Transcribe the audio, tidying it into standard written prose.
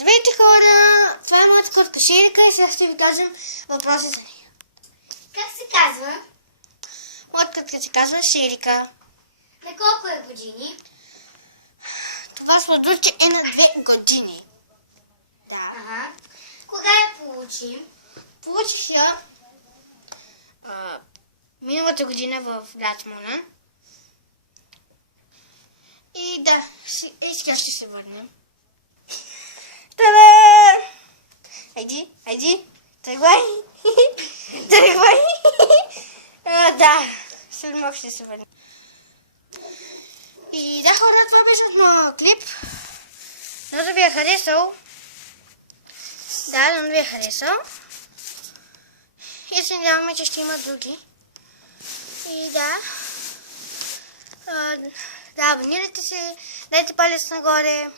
Здравейте хора! Това е моята котка Шерика и сега ще ви кажем въпроси за нея. Как се казва? Моята котка се казва Шерика. На колко е години? Това сладурче е на 2 години. Да. Ага. Кога я получи? Получих я миналата година в Лятмана. И да, сега ще се върна. Та-да! Айди, тръгвай! Тръгвай! Да, след малко ще се върна. И да, хора, това беше от моя клип. Много ви е харесал. Да, много ви е харесал. И се надяваме, че ще има други. И да. Да, абонирайте се, дайте палец нагоре.